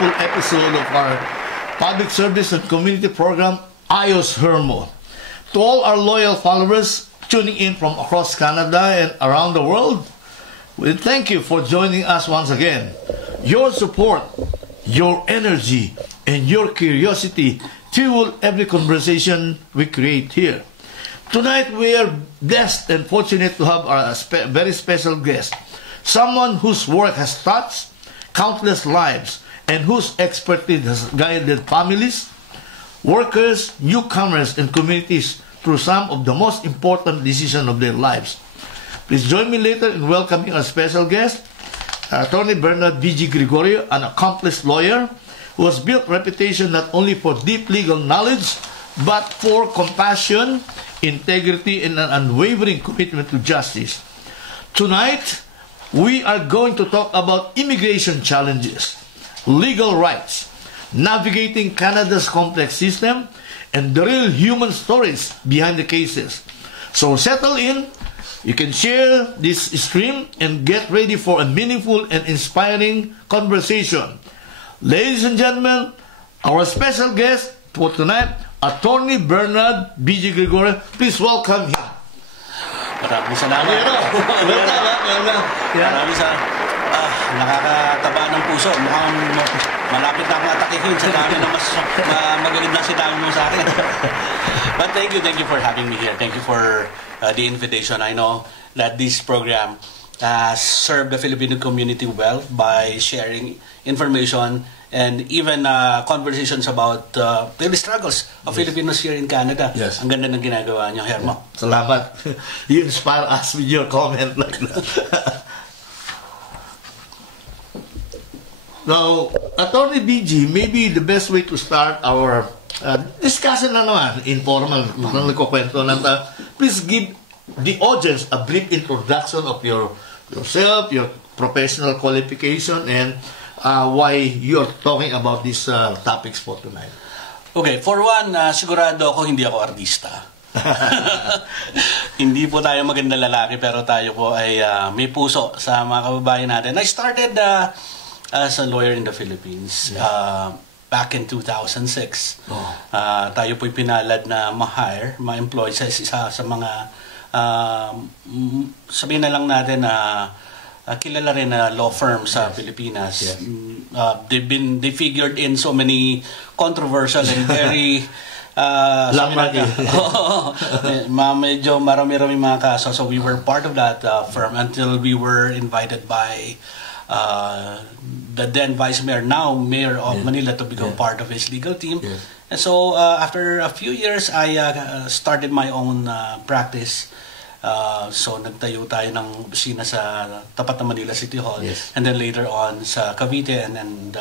wonderful episode of our public service and community program, Ayos Hermo. To all our loyal followers tuning in from across Canada and around the world, we thank you for joining us once again. Your support, your energy, and your curiosity fuel every conversation we create here. Tonight, we are blessed and fortunate to have our very special guest, someone whose work has touched countless lives and whose expertise has guided families, workers, newcomers, and communities through some of the most important decisions of their lives. Please join me later in welcoming our special guest, Attorney Bernard B.G. Gregorio, an accomplished lawyer who has built a reputation not only for deep legal knowledge, but for compassion, integrity, and an unwavering commitment to justice. Tonight, we are going to talk about immigration challenges, legal rights, navigating Canada's complex system, and the real human stories behind the cases. So settle in, you can share this stream, and get ready for a meaningful and inspiring conversation. Ladies and gentlemen, our special guest for tonight, Attorney Bernard B.G. Gregorio. Please welcome him. Maraming salamat. Maraming salamat. Nakakataba ng puso. Mukhang malapit na akong atakihin sa dami na mas magaling na sinabi mo sa akin. But thank you for having me here. Thank you for the invitation. I know that this program served the Filipino community well by sharing information and even conversations about the struggles of Filipinos here in Canada. Yes. Ang ganda ng ginagawa niyo, Hermo. Salamat. You inspire us with your comment like that. Now, Attorney BG, maybe the best way to start our discussion na naman, informal, nagkukwento lang. Please give the audience a brief introduction of yourself, your professional qualification, and why you're talking about these topics for tonight. Okay, for one, sigurado ako hindi ako artista. Hindi po tayo maganda lalaki, pero tayo po ay may puso sa mga kababayan natin. I started as a lawyer in the Philippines back in 2006. Tayo po'y pinalad na ma-hire, ma-employ sa isa sa mga sabihin na lang natin na kilala rin na law firm sa Pilipinas. Yes. They figured in so many controversial and very medyo marami-rami mga kaso. So we were part of that firm until we were invited by the then Vice Mayor, now Mayor of Manila, to become part of his legal team. Yes. And so after a few years, I started my own practice. So nagtayo tayo ng opisina sa tapat ng Manila City Hall, and then later on sa Cavite, and then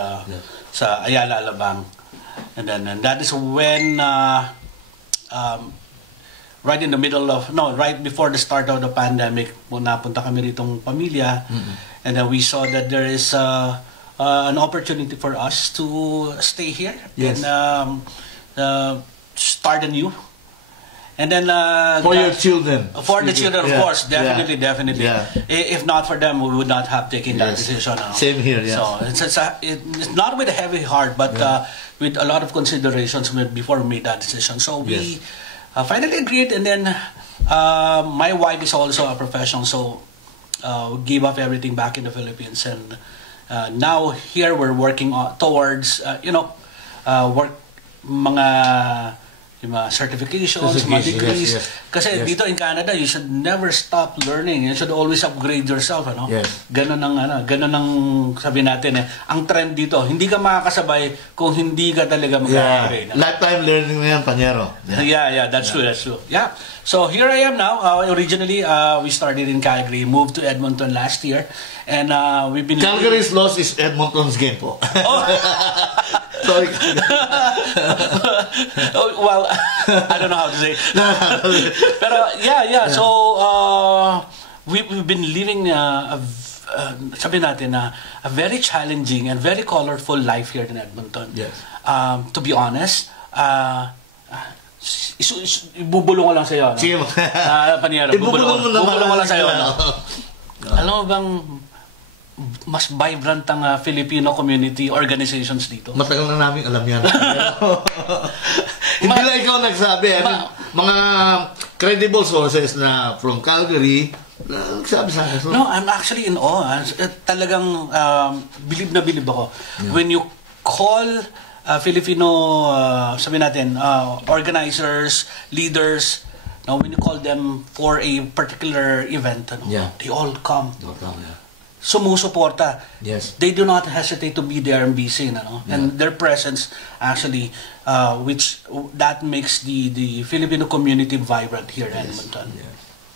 sa Ayala, Alabang. And that is when right in the middle of right before the start of the pandemic, napunta kami ditong pamilya, and then we saw that there is an opportunity for us to stay here and start anew. And then for your children. For the children, of course, definitely. Yeah. If not for them, we would not have taken that decision. Same here. Yes. So it's not with a heavy heart, but with a lot of considerations before we made that decision. So we finally agreed, and then my wife is also a professional, so we gave up everything back in the Philippines, and now here we're working towards work mga certifications, mga degrees. Kasi dito in Canada, you should never stop learning. You should always upgrade yourself, ano? Yes. Ganun ang sabihin natin ang trend dito. Hindi ka makakasabay kung hindi ka talaga mag-upgrade. Lifetime learning na yan, Panyero. That's true. Yeah. So here I am now. Originally, we started in Calgary, moved to Edmonton last year, and we've been... Calgary's loss is Edmonton's game po. Sorry. Well, I don't know how to say. Pero so we've been living sabi natin a very challenging and very colorful life here in Edmonton. Yes. To be honest, ibubulong ko lang sa'yo. Sige mo. Panyero, ibubulong ko lang sa'yo. Alam mo bang mas vibrant ang Filipino community organizations dito. Matagal na namin alam yan. Hindi lang ikaw nagsabi. Mga credible sources na from Calgary, nagsabi sa akin. No, I'm actually in awe. Talagang believe na believe ako. Yeah. When you call Filipino, sabi natin, organizers, leaders, when you call them for a particular event, they all come. Sumusuporta. Yes. They do not hesitate to be there and be seen, and their presence actually, which that makes the Filipino community vibrant here in Edmonton.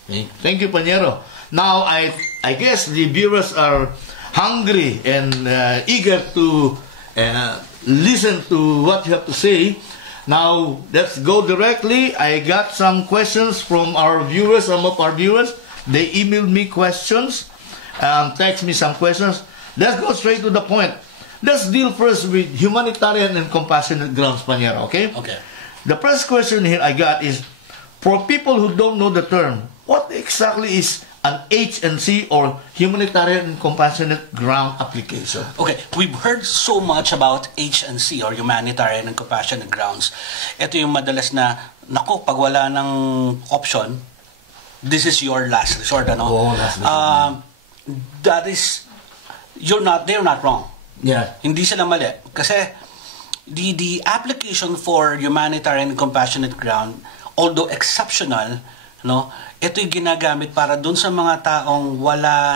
Yeah. Thank you, Panyero. Now I guess the viewers are hungry and eager to listen to what you have to say. Now let's go directly. I got some questions from our viewers. Some of our viewers, they emailed me questions. Text me some questions. Let's go straight to the point. Let's deal first with humanitarian and compassionate grounds, Panyero, okay? Okay. The first question here I got is, for people who don't know the term, what exactly is an H&C or humanitarian and compassionate ground application? Okay, we've heard so much about H&C or humanitarian and compassionate grounds. Ito yung madalas na, nako, pag wala ng option, this is your last resort, ano? Oh, last resort. That is, they're not wrong. Yeah. Hindi sila mali. Kasi the application for humanitarian and compassionate ground, although exceptional, ito'y ginagamit para dun sa mga taong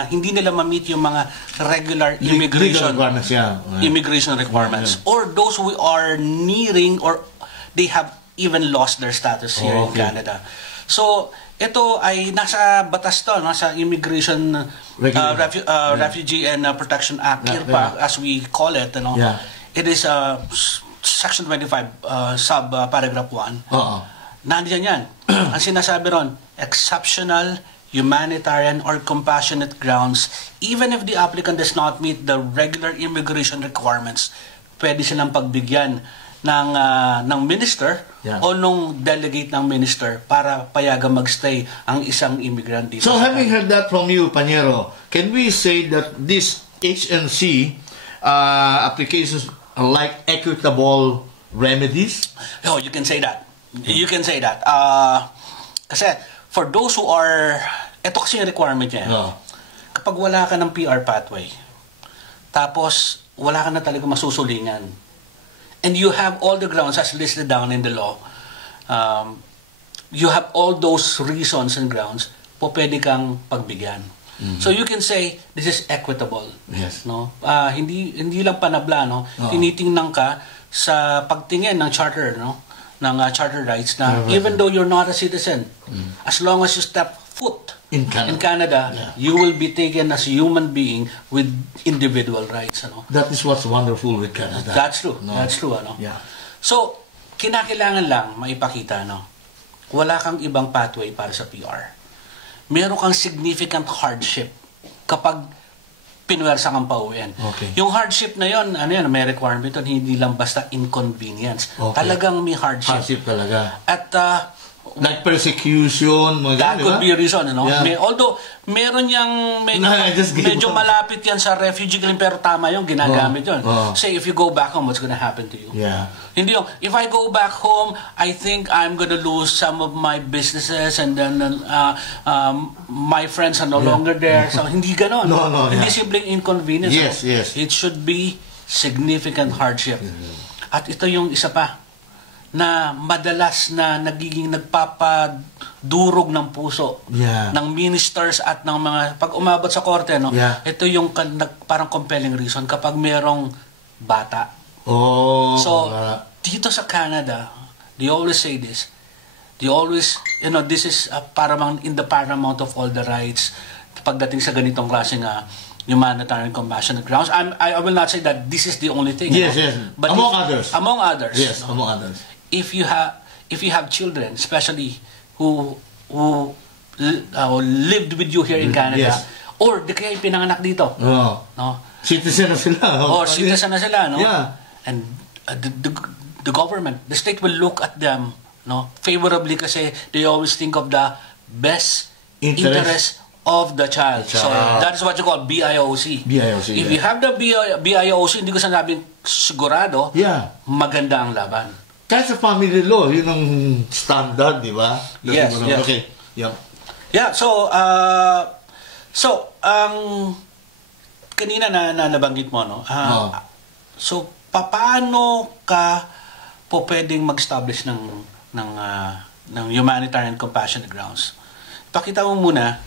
hindi nila ma-meet yung mga regular immigration requirements, immigration requirements, or those who are nearing or they have even lost their status here in Canada. So, ito ay nasa batas to, nasa Immigration Refugee and Protection Act, IRPA, as we call it. It is Section 25, sub-paragraph 1. Nandiyan yan. Ang sinasabi ron, exceptional, humanitarian, or compassionate grounds, even if the applicant does not meet the regular immigration requirements, pwede silang pagbigyan ng minister o nung delegate ng minister para payagan magstay ang isang immigrant dito. So having heard that from you, Panyero, can we say that this H&C applications are like equitable remedies? Oh, you can say that. You can say that. Kasi for those who are, ito kasi yung requirement niya. Kapag wala ka ng PR pathway, tapos wala ka na talaga masusulingan, and you have all the grounds as listed down in the law, you have all those reasons and grounds, pwede kang pagbigyan. So you can say, this is equitable. Yes. Hindi lang panabla, tinitingnan ka sa pagtingin ng charter, ng charter rights na even though you're not a citizen, as long as you step foot in Canada, you will be taken as a human being with individual rights. That is what's wonderful with Canada. That's true. That's true. Yeah. So, kinakailangan lang maipakita, wala kang ibang pathway para sa PR. Meron kang significant hardship kapag pinuwersa kang pauwiin. Okay. Yung hardship na yon, may requirement yun, hindi lang basta inconvenience. Okay. Talagang may hardship. Hardship talaga. At like persecution, that could be a reason, although meron yang medyo malapit yan sa refugee claim, pero tama yung ginagamit yun. Say, if you go back home, what's gonna happen to you? Hindi yung, if I go back home, I think I'm gonna lose some of my businesses, and then my friends are no longer there. So, hindi ganon. Hindi simpleng inconvenience. Yes. It should be significant hardship. At ito yung isa pa, na madalas na nagiging nagpapadurog ng puso ng ministers at ng mga, pag umabot sa korte, ito yung parang compelling reason kapag merong bata. So, dito sa Canada, they always say this. They always, this is paramount in the paramount of all the rights pagdating sa ganitong klaseng humanitarian compassionate grounds. I will not say that this is the only thing. Yes. But among others. Yes, among others. If you have children, especially who lived with you here in Canada, or di kaya pinanganak dito, citizen na sila, citizen na sila, and the government, the state will look at them, favorably kasi they always think of the best interest of the child. So that is what you call BIOC. BIOC, If you have the BIOC, hindi ko sinabing sigurado, maganda ang laban. Kasi sa family law, yun ang standard, di ba? Yes, yes. Okay. Yeah. Yeah, so kanina na nabanggit mo, no? So, paano ka po pwedeng mag-establish ng humanitarian compassionate grounds? Pakita mo muna,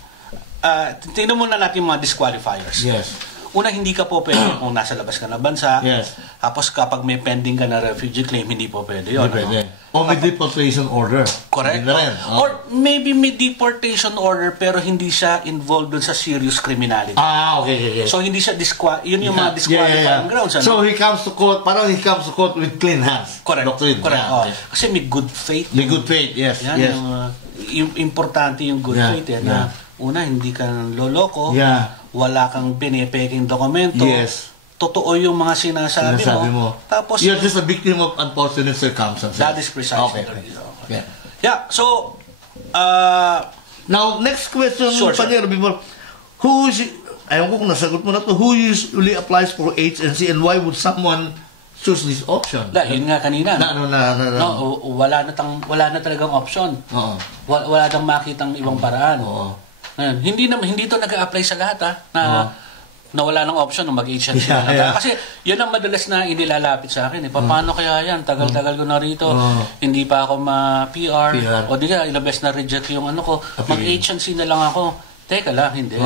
tingnan muna natin mga disqualifiers. Yes. Una, hindi ka po pwede kung nasa labas ka na bansa. Yes. Tapos kapag may pending ka na refugee claim, hindi po pwede yun. Hindi pwede. O may deportation order. Correct. Or maybe may deportation order pero hindi siya involved dun sa serious criminality. Okay. So hindi siya yun yung mga disqualifying grounds. Ano? So he comes to court, parang he comes to court with clean hands. Correct. Doctrine. Correct. Okay. Kasi may good faith. May good faith, yes. Yan, yes. Importante yung good faith. Na, una, hindi ka loloko. Wala kang pinipeking dokumento. Yes. Totoo yung mga sinasabi mo. Tapos, you're just a victim of unfortunate circumstances. That is precisely the reason. Yeah. So, now, next question, before, ayaw ko kung nasagot mo na to, who usually applies for HNC and why would someone choose this option? Yun nga kanina. No. Wala na talagang option. Wala nang makitang ibang paraan. Hindi to nag-a-apply sa lahat na wala ng option na mag-HNC. Kasi yun ang madalas na inilalapit sa akin. Paano kaya yan? Tagal-tagal ko na rito. Hindi pa ako ma-PR. O di ka, ilang beses na reject yung ano ko. Mag-HNC na lang ako. Teka lang, hindi.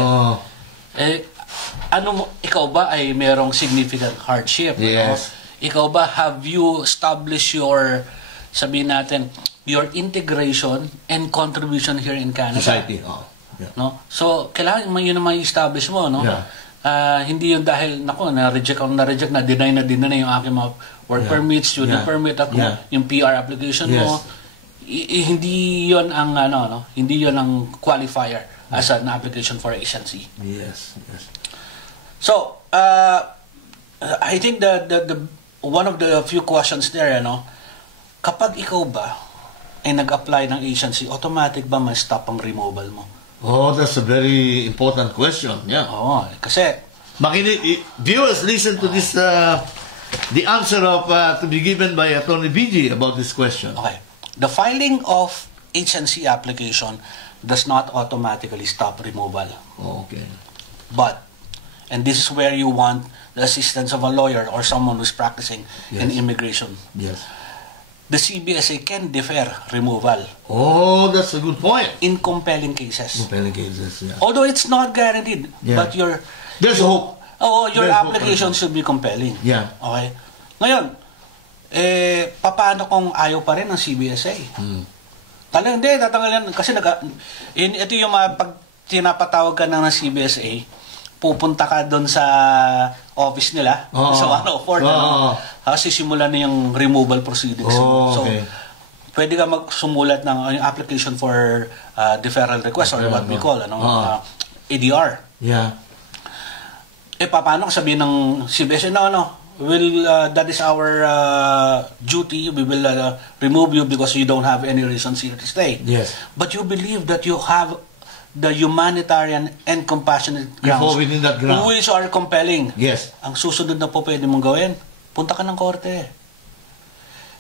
Ikaw ba ay merong significant hardship? Yes. Ikaw ba, have you established your, sabihin natin, your integration and contribution here in Canada? Society. No? So, kailangan yun ang ma-establish mo, no? Hindi yun dahil, na-reject na-deny na yung aking mga work permit, student permit, at yung PR application mo. Hindi yun ang, hindi yun ang qualifier as an application for agency. Yes. So, I think the one of the few questions there, kapag ikaw ba ay nag-apply ng agency, automatic ba ma-stop ang removal mo? That's a very important question. Yeah. Kasi viewers, listen to this. The answer to be given by Attorney BG about this question. Okay. The filing of agency application does not automatically stop removal. Okay. But, and this is where you want the assistance of a lawyer or someone who's practicing in immigration. Yes. The CBSA can defer removal. That's a good point. In compelling cases. Yeah. Although it's not guaranteed, but there's hope. Your application should be compelling. Yeah. Okay. Ngayon, paano kung ayaw pa rin ng CBSA? Talagang hindi, tatanggal yan. Kasi ito yung pag tinapatawag ka ng CBSA, pupunta ka doon sa office nila sa 104 sisimulan na yung removal proceedings so pwede ka magsumulat ng application for deferral request or what we call ADR. Paano sabihin ng CBS that is our duty, we will remove you because you don't have any reason here to stay. Yes. But you believe that you have the humanitarian and compassionate grounds within that ground, which are compelling. Yes. Ang susunod na po pwede mong gawin, punta ka ng korte.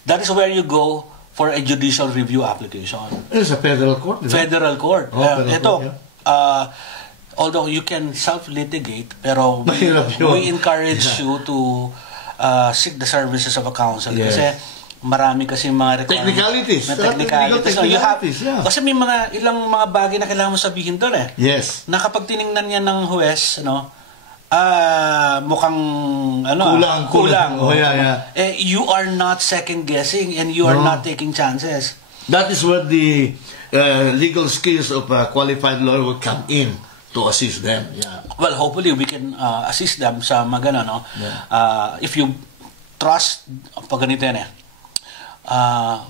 That is where you go for a judicial review application. It's a federal court. Federal court. Although you can self-litigate, pero we encourage you to seek the services of a counsel. Kasi marami kasi mga technicalities. Kasi may ilang mga bagay na kailangan mo sabihin doon Yes. Na kapag tiningnan niya ng huwes, mukhang kulang. You are not second guessing and you are not taking chances. That is where the legal skills of a qualified lawyer will come in to assist them. Well, hopefully we can assist them sa magana, if you trust pag ganito yan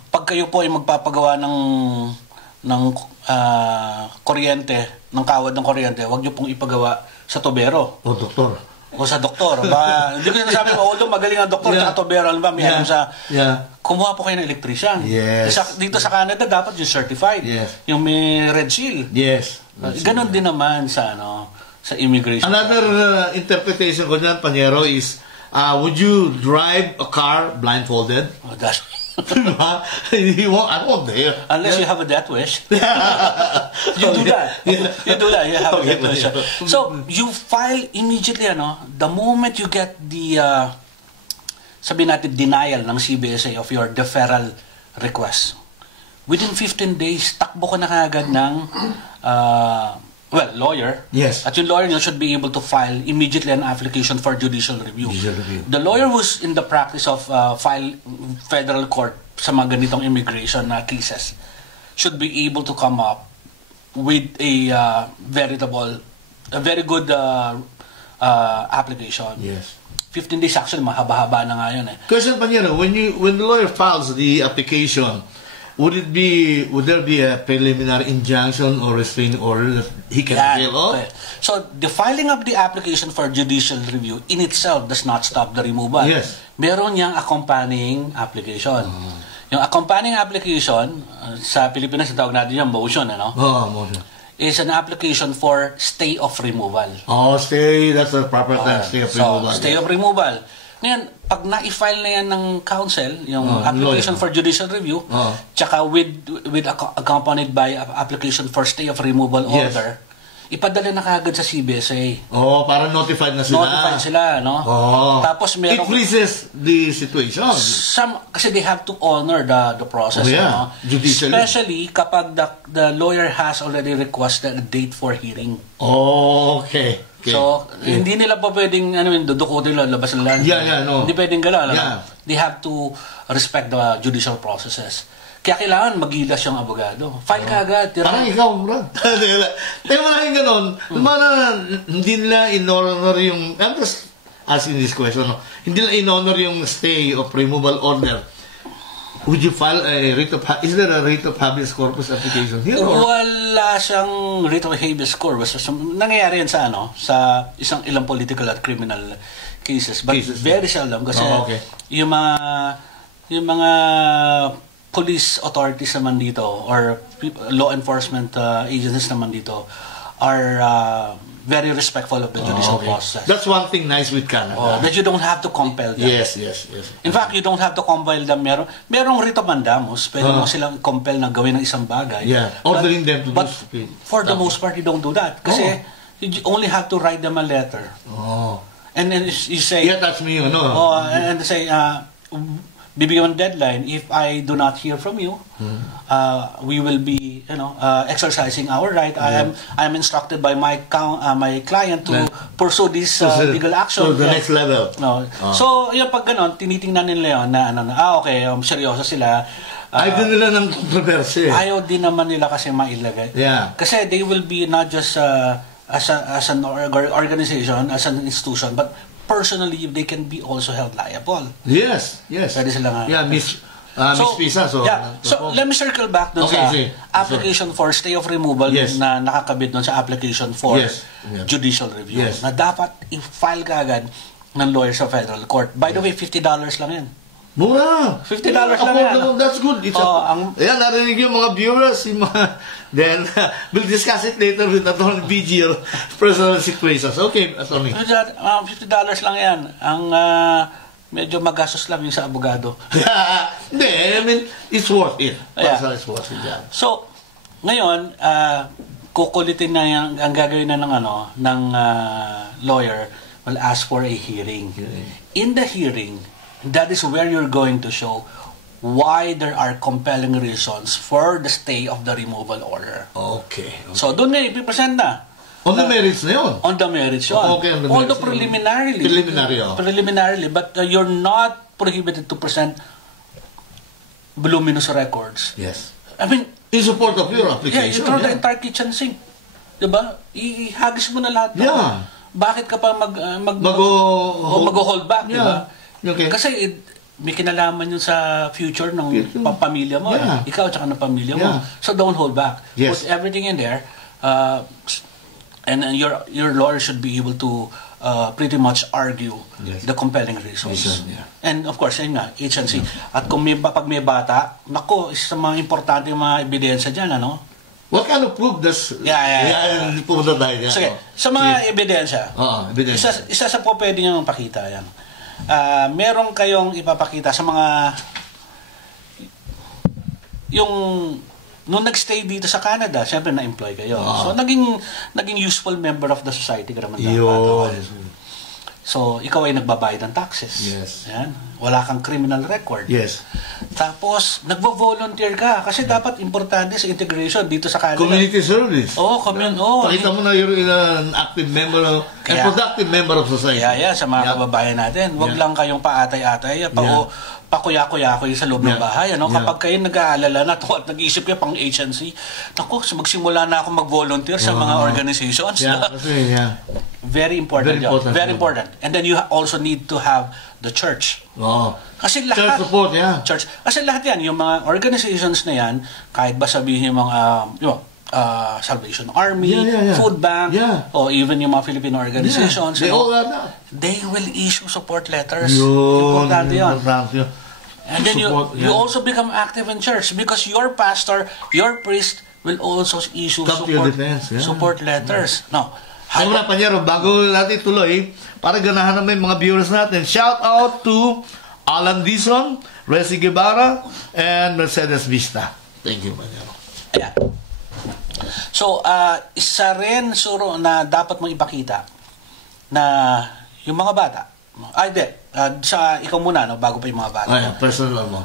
pag kayo po ay magpapagawa ng kuryente, ng kawad ng kuryente, huwag niyo pong ipagawa sa tubero. Doktor. o sa doktor. Hindi ko sinasabi, although magaling ang doktor, Yeah. tsaka tobero, alam ba, may alam sa, Yeah. kumuha po kayo ng electrician. Yes. Dito sa Canada, dapat yung certified. Yes. Yung may red seal. Yes. Ganon din naman sa, sa immigration. Another interpretation ko dyan, Panyero, is, would you drive a car blindfolded? Oh, that's, Diba? I won't dare. unless you have a death wish. You do that. You do that. You have a death wish. So, you file immediately, the moment you get the, sabihin natin, denial ng CBSA of your deferral request. Within 15 days, takbo ka na kagad ng, lawyer. Yes. At yung lawyer nyo should be able to file immediately an application for judicial review. Judicial review. The lawyer who's in the practice of file federal court sa mga ganitong immigration cases should be able to come up with a very good application. Yes. 15 days actually, mahaba-haba na nga yun eh. Question, Panyero, when the lawyer files the application, would there be a preliminary injunction or restraining order that he can appeal on? Okay. So, the filing of the application for judicial review in itself does not stop the removal. Yes. Meron niyang accompanying application. Yung accompanying application, sa Pilipinas, tawag natin yung motion, Motion. is an application for stay of removal. Oh, stay, that's the proper term, stay of removal. So, stay of removal. Ngayon, pag na-file na yan ng council, yung application lawyer. for judicial review, tsaka with accompanied by application for stay of removal Yes. order, ipadala na kagad sa CBSA. Oh, para notified na sila. Notified sila, Oh. Tapos It freezes the situation. kasi they have to honor the process. Oh, yeah. Judicially. Especially kapag the lawyer has already requested a date for hearing. Oh, okay. So, hindi nila pa pwedeng, dudukutin nila, labas nila. No. Hindi pwedeng gano'n. Yeah. They have to respect the judicial processes. Kaya kailangan magilas yung abogado. File ka agad. Parang ikaw, Brad. Pero maraming ganon, hindi nila in-honor yung, I'm just asking this question, hindi nila in-honor yung stay of removal order. Would you file a is there a writ of habeas corpus application here? Wala siyang writ of habeas corpus. Nangyayari yan sa sa ilang political at criminal cases. But very seldom kasi yung mga police authorities naman dito or law enforcement agencies naman dito are very respectful of the judicial process. That's one thing nice with Canada. That you don't have to compel them. Yes. In fact, you don't have to compel them. Merong writ of mandamus. Pwede mo silang compel na gawin ng isang bagay. Yeah, ordering them to do. But for the most part, you don't do that. Kasi you only have to write them a letter. And then you say... Yeah, that's me, and say, bibigyan ng deadline. If I do not hear from you, we will be, exercising our right. I am instructed by my client to pursue this legal action. To the next level. So, yung pag ganon, tinitingnan nila yun na, okay, seryoso sila. Ayaw din nila ng kontrobersya. Ayaw din naman nila kasi mailagay. Yeah. Kasi they will be not just as an organization, as an institution, but personally, they can be also held liable. Yes. Pwede sila nga. Yeah, Miss Pisa. So let me circle back doon sa application for stay of removal na nakakabit doon sa application for judicial review. Na dapat i-file ka agad ng lawyer sa federal court. By the way, $50 lang yan. Mura! $50 lang yan. That's good. Ayan, narinig yung mga viewers. Then, we'll discuss it later with Atty. BG or personal situations. Okay, Atty. $50 lang yan. Ang medyo magastos lang yung sa abogado. Hindi, I mean, it's worth it. It's worth it. So, ngayon, kukulitin na yung, ang gagawin na ng lawyer will ask for a hearing. In the hearing, that is where you're going to show why there are compelling reasons for the stay of the removal order. Okay. So, doon na ipipresent na. On the merits na yun? On the merits yun. Okay, on the Although merits. preliminarily, but you're not prohibited to present voluminous records. Yes. I mean, in support of your application. Yeah, you throw the entire kitchen sink. Diba? Ihagis mo na lahat. Yeah. Bakit ka pa mag-hold back, diba? Okay. Kasi may kinalaman yun sa future ng pamilya mo. Ikaw at ng pamilya mo. So don't hold back. Put everything in there. And your lawyer should be able to pretty much argue Yes. the compelling reasons. Reason, yeah. And of course, yun nga, agency. At kung pag may bata, nako, isa sa mga importante yung mga ebidensya dyan, ano? What kind of proof does... Yeah. Pumunta tayo. Yeah. Sige, sa mga ebidensya, ebidensya. isa sa po pwede nyo pakita yan. Meron kayong ipapakita sa mga yung nung nagstay dito sa Canada, syempre na-employ kayo. So naging useful member of the society ka naman dapat. So ikaw ay nagbabayad ng taxes. Yes. Yan. Wala kang criminal record. Yes. Tapos nagvo-volunteer ka kasi dapat importante sa integration dito sa Canada. Community service. Pakita mo na you're an active member of, a productive member of society. Sa mga kababayan natin. Huwag lang kayong paatay-atay, pakuya-kuya-kuya sa loob ng bahay. Ano? Kapag kayo nag-aalala na at nag-iisip kayo pang agency, naku, magsimula na ako mag-volunteer sa mga organizations. Very important. Very important. And then you also need to have the church. Kasi lahat, church support, church. Kasi lahat yan, yung mga organizations na yan, kahit ba sabihin yung mga, Salvation Army, Food Bank, or even yung mga Filipino organizations, they all are that. They will issue support letters. Importante yun. And then you also become active in church because your pastor, your priest will also issue support letters. No. Ay mga panyero, bago natin tuloy, para ganahan naman yung mga viewers natin, shout out to Alan Dizon, Resi Guevara, and Mercedes Vista. Thank you, panyero. Yeah. So, isa rin suro na dapat mong ipakita na yung mga bata, sa ikaw muna, no, bago pa yung mga bata. Personal mo.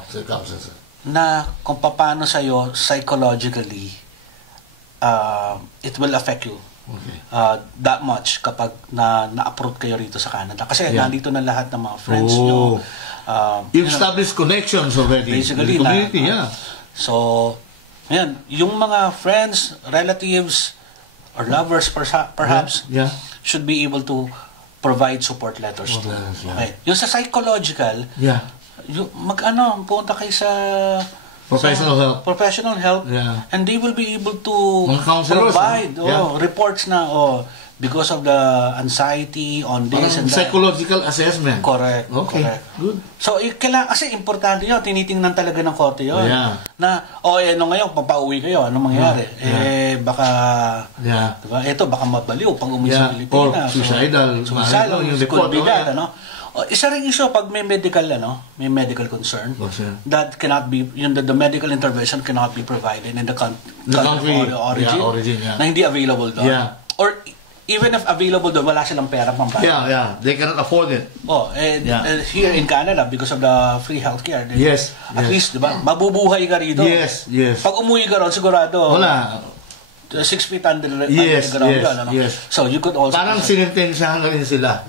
Na kung paano sa'yo, psychologically, it will affect you. That much kapag na-approve kayo rito sa Canada. Kasi nandito na lahat ng mga friends nyo. You establish connections already. Basically, in the community, So, yan, yung mga friends, relatives, or lovers perhaps, should be able to provide support letters too. Okay. Yung sa psychological, punta kayo sa professional help, and they will be able to provide reports na because of the anxiety on this and that. Psychological assessment. Correct. Okay. Correct. Good. So, kasi importante yun. Tinitingnan talaga ng korte yun. Na, ngayon, papauwi kayo. Anong mangyayari? Baka, diba? Ito, baka mabaliw pag umuwi sa Pilipinas. Suicidal. Could be that, ano? Isa rin issue pag may medical concern that cannot be the medical intervention cannot be provided in the country of origin na hindi available doon. Or even if available doon, wala silang pera pambayad. They cannot afford it. Here in Canada, because of the free healthcare, at least, diba, mabubuhay ka rito. Yes. Pag umuwi ka ron, sigurado, wala. 6 feet under the ground. So you could also... Parang sinintensyahan na rin sila.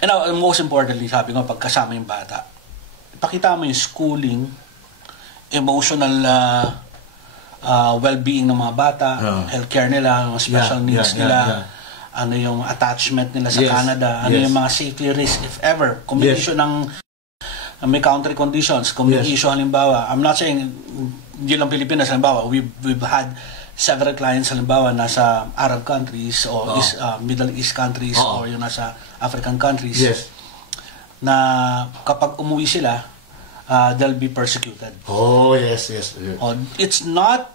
And most importantly, sabi ko, pagkasama yung bata, ipakita mo yung schooling, emotional well-being ng mga bata, healthcare nila, special needs nila, ano yung attachment nila sa Canada, ano yung mga safety risk, if ever, kung may issue ng may country conditions, kung may issue halimbawa, I'm not saying, hindi lang Pilipinas, halimbawa, we've had several clients halimbawa nasa Arab countries or Middle East countries or yung nasa African countries na kapag umuwi sila they'll be persecuted. It's not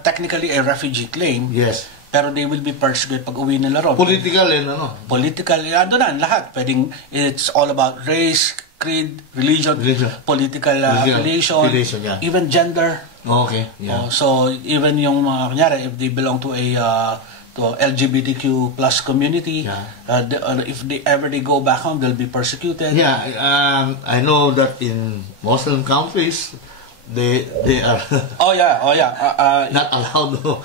technically a refugee claim. Pero they will be persecuted pag uwi nila ron. Political doon lahat. It's all about race, creed, religion. Political affiliation, even gender. So even yung kunyari, if they belong to LGBTQ plus community, if they go back home, they'll be persecuted. I know that in Muslim countries they are not allowed to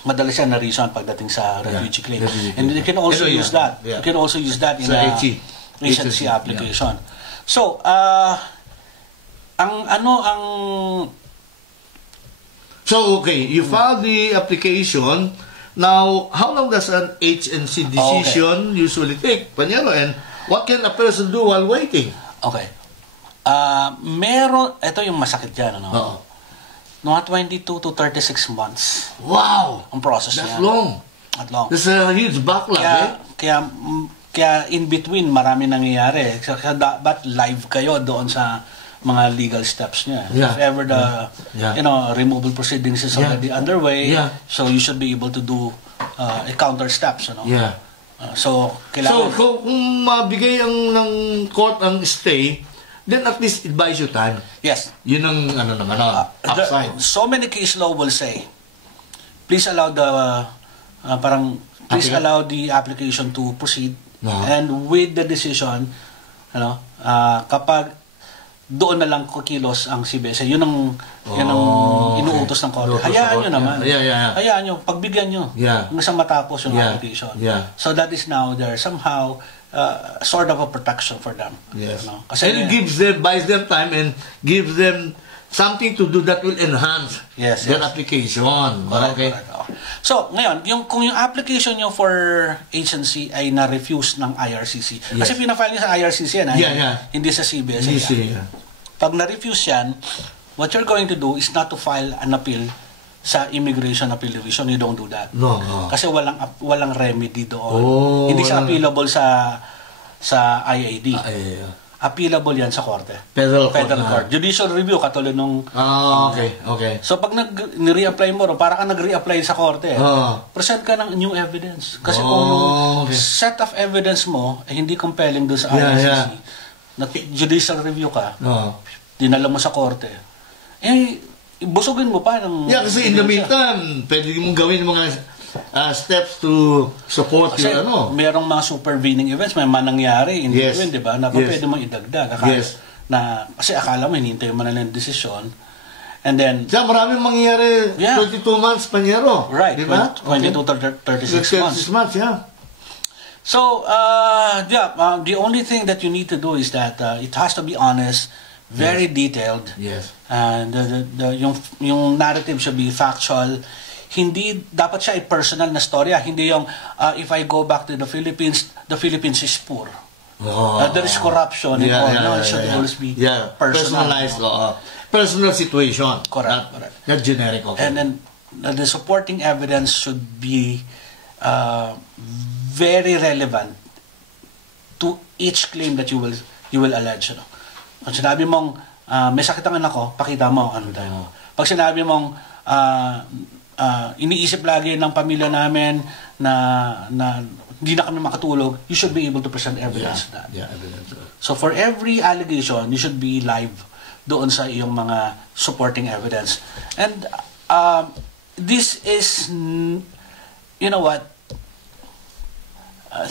madalas yan na reason pagdating sa refugee claim. And you can also use that. You can also use that in agency application. So, So, you filed the application. Now, how long does an HNC decision usually take, Panyero? And what can a person do while waiting? Ito yung masakit dyan, Mga 22 to 36 months. Wow! Ang process That's niya. long. At long. There's a huge backlog, Kaya in between, marami nangyayari. Kaya dapat live kayo doon sa mga legal steps niya. Yeah. If ever the removal proceedings is already underway, so you should be able to do a counter steps. Yeah. So, kailangan... So, kung mabigay ng court ang stay, then at least advise you time. Yes. Yun ang upside. So many case law will say, please allow the allow the application to proceed, and with the decision, kapag doon na lang kukilos ang CBS, yun ang inuutos ng korte. Hayaan nyo naman. Hayaan nyo, pagbigyan nyo hanggang matapos yung application. So that is now there somehow sort of a protection for them. Yes. Kasi and it buys them time and gives them something to do that will enhance their application. Okay. So, ngayon, kung yung application nyo for agency ay na-refuse ng IRCC, kasi pinafile nyo sa IRCC yan, hindi sa CBS. Pag na-refuse yan, what you're going to do is not to file an appeal sa Immigration Appeal Division. You don't do that. No. Kasi walang remedy doon. Hindi siya appealable sa IAD. Appealable yan sa korte. Federal Court. Judicial review, katulad nung... Okay. So, pag nire-apply mo, para ka nag-re-apply sa korte, present ka ng new evidence. Kasi kung yung set of evidence mo ay hindi compelling doon sa ICC, judicial review ka, dinala mo sa korte, busugin mo pa ng... kasi in the meantime, pwede mong gawin mga steps to support kasi your merong mga supervening events, may manangyari in between, di ba? Na pwede mong idagdag. Kasi akala mo, hinintay mo na lang desisyon. And then... maraming mangyayari 22 months panyero. Right. Diba? 22 to 36 months. 36 months, So, the only thing that you need to do is that it has to be honest, very detailed. Yes. And yung narrative should be factual. Hindi dapat siya ay personal na storya, hindi yung if I go back to the Philippines is poor. There is corruption and all. No, it should always be personalized, personal situation. Correct. Not generic. Okay. And then the supporting evidence should be very relevant to each claim that you will allege. Pag sinabi mong may sakit ang anak ko, pakita mo ano tayo. Pag sinabi mong iniisip lagi ng pamilya namin na hindi na kami makatulog, you should be able to present evidence to that. Evidence. So for every allegation, you should be live doon sa iyong mga supporting evidence. And this is, you know what,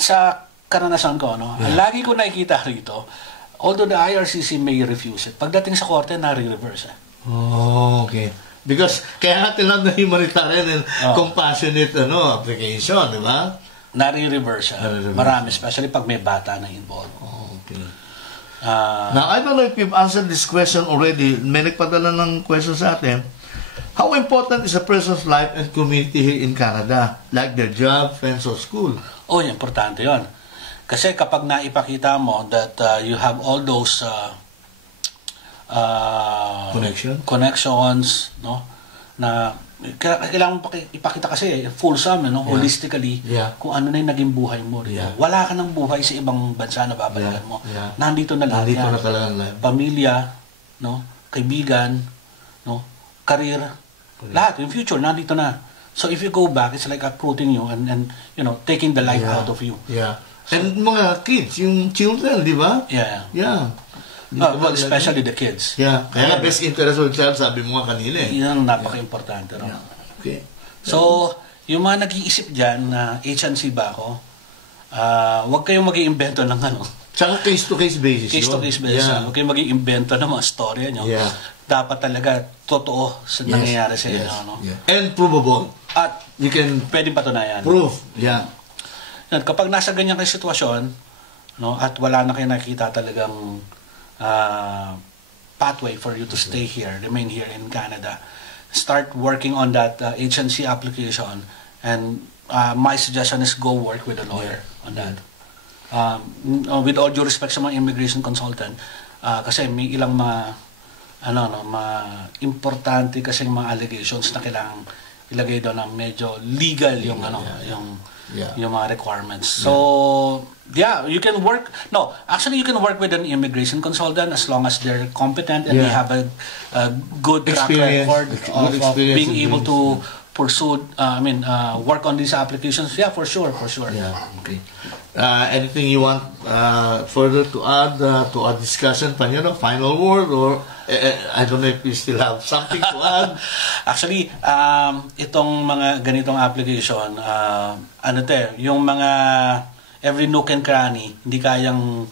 sa karanasan ko, lagi ko nakikita rito, although the IRCC may refuse it, pagdating sa korte, nare-reverse. Okay. Because kaya natin lang na humanitarian and compassionate application, di ba? Nare-reverse siya. Marami, especially pag may bata na involved. Okay. Now, I don't know if you've answered this question already. May nagpadala ng question sa atin. How important is a person's life and community here in Canada? Like their job, friends, or school? Importante yon. Kasi kapag naipakita mo that you have all those connections, na kailangan ipakita kasi fulsome, holistically, kung ano na yung naging buhay mo. Wala ka ng buhay sa ibang bansa na babalikan mo. Nandito na lahat yan. Pamilya, kaibigan, career, lahat. In future, nandito na. So if you go back, it's like uprooting you and taking the life out of you. And mga kids, yung children, di ba? Well, especially the kids. Kaya best interest of the child, sabi mo nga kanina eh. Yan ang napaka-importante. Okay. So, yung mga nag-iisip dyan na agency ba ako, huwag kayong mag-iimbento ng Tsaka case-to-case basis. Case-to-case basis. Huwag kayong mag-iimbento ng mga storya nyo. Dapat talaga totoo sa nangyayari sa inyo. And provable. At you can pwedeng patunayan. Prove. Kapag nasa ganyan kayo sitwasyon, at wala na kayo nakita talagang pathway for you to stay here, remain here in Canada, start working on that agency application, and my suggestion is go work with a lawyer on that. With all due respect sa mga immigration consultant, kasi may ilang mga importante kasi mga allegations na kailangang ilagay doon ng medyo legal yung yung mga requirements. So, you can work. No, actually, you can work with an immigration consultant as long as they're competent and they have a good track record of being able to pursue. Work on these applications. Yeah, for sure. Yeah. Okay. Anything you want further to add to our discussion, Panyero? Final word, or I don't know if you still have something to add. Actually, itong mga ganitong application, yung mga every nook and cranny, hindi kayang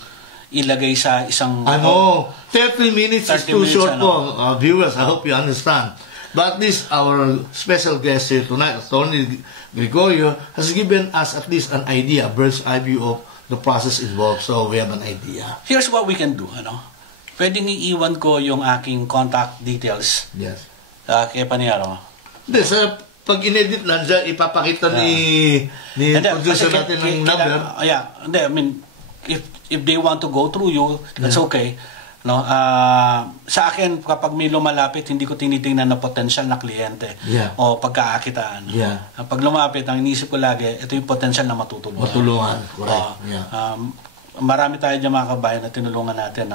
ilagay sa isang... 30 minutes is too short po. Viewers, I hope you understand. But at least our special guest here tonight, Attorney Gregorio, has given us at least an idea, a bird's eye view of the process involved. So we have an idea. Here's what we can do. Pwedeng iiwan ko yung aking contact details. Yes. Kay Panyero. Hindi, pag in-edit lang dyan, ipapakita ni producer natin ng number. If they want to go through you, that's okay. No, sa akin, kapag may lumalapit, hindi ko tinitingnan na potential na kliyente o pagkakakitaan. Pag lumapit, ang inisip ko lagi, ito yung potential na matutulungan. Correct. Marami tayo dyan mga kabayan na tinulungan natin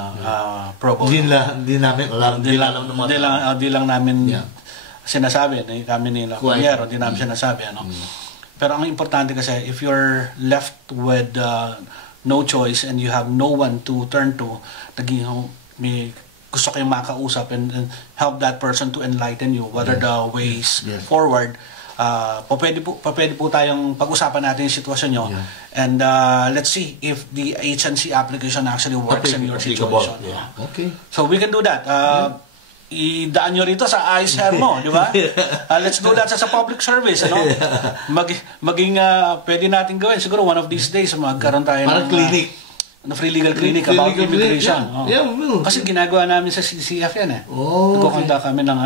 pro bono. Hindi lang namin sinasabi. Kami nila Panyero, hindi namin sinasabi. Pero ang importante kasi, if you're left with no choice and you have no one to turn to, may gusto kayong makausap and help that person to enlighten you what are the ways forward. Pwede po tayong pag-usapan natin yung sitwasyon nyo and let's see if the HNC application actually works in your situation. Okay. So we can do that. Idaan nyo rito sa Ayos Hermo, di ba? Let's do that sa public service, pwede natin gawin. Siguro one of these days, magkaroon tayo ng clinic. Free legal clinic about immigration. Kasi ginagawa namin sa CCF yan Nagkukonta kami ng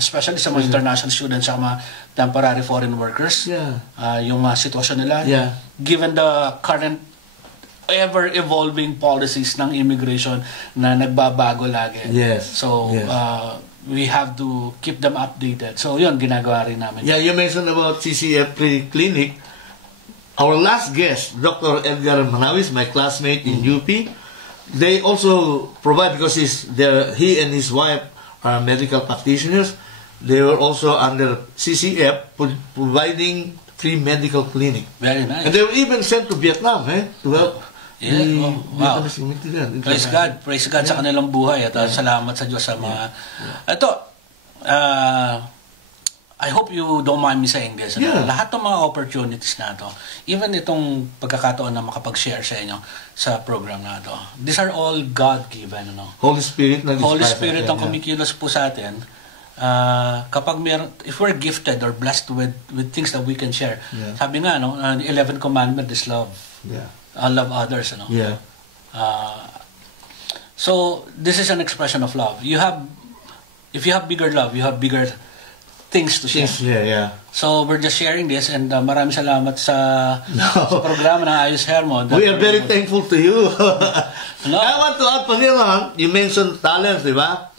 especially sa mga international students sa mga temporary foreign workers. Yung sitwasyon nila. Given the current ever-evolving policies ng immigration na nagbabago lagi. We have to keep them updated. So, yun, ginagawa rin namin. You mentioned about CCF Clinic. Our last guest, Dr. Edgar Manawis, my classmate in UP, they also provide, because he and his wife are medical practitioners, they were also under CCF providing free medical clinic. Very nice. And they were even sent to Vietnam to help. Wow. Praise God sa kanilang buhay at salamat sa Diyos sa mga... Ito, I hope you don't mind me saying this. Lahat ng mga opportunities na ito, even itong pagkakataon na makapag-share sa inyo sa program na ito, these are all God-given. Holy Spirit ang kumikilos po sa atin. Kapag if we're gifted or blessed with things that we can share, sabi nga, the 11th commandment is love. Love others. So this is an expression of love. If you have bigger love, you have bigger things to share. So we're just sharing this and maraming salamat sa programa ng Ayos Hermo. We are very thankful to you. I want to add, Panyero, you mentioned talents, di ba?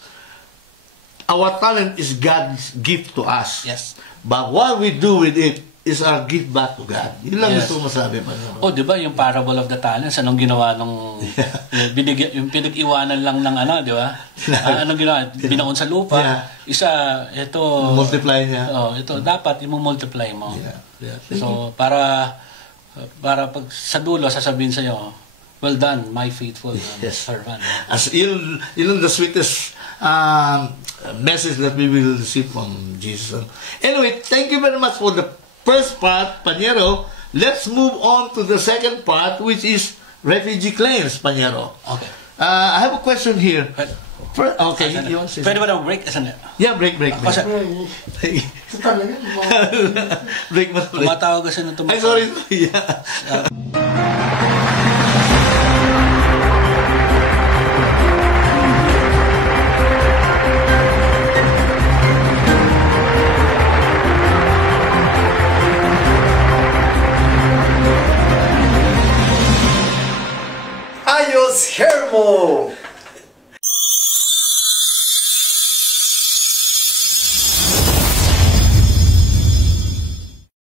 Our talent is God's gift to us. Yes. But what we do with it is our gift back to God. Yun lang gusto ko masabi, Panyero. Di ba yung parable of the talents, anong ginawa nung yung pinag-iwanan lang ng di ba? Anong ginawa? Binaon sa lupa. Isa, ito... Multiply niya. Ito, dapat i-multiply mo. So, para pag sa dulo, sasabihin sa'yo, well done, my faithful servant. As yun the sweetest message that we will receive from Jesus. Anyway, thank you very much for the first part, Panyero. Let's move on to the second part, which is refugee claims, Panyero. Okay. I have a question here. Okay, you want to say pwede ba na break? Isn't it? Yeah, break. Break mo. Tumatawag kasi nung tumatawag. Sorry.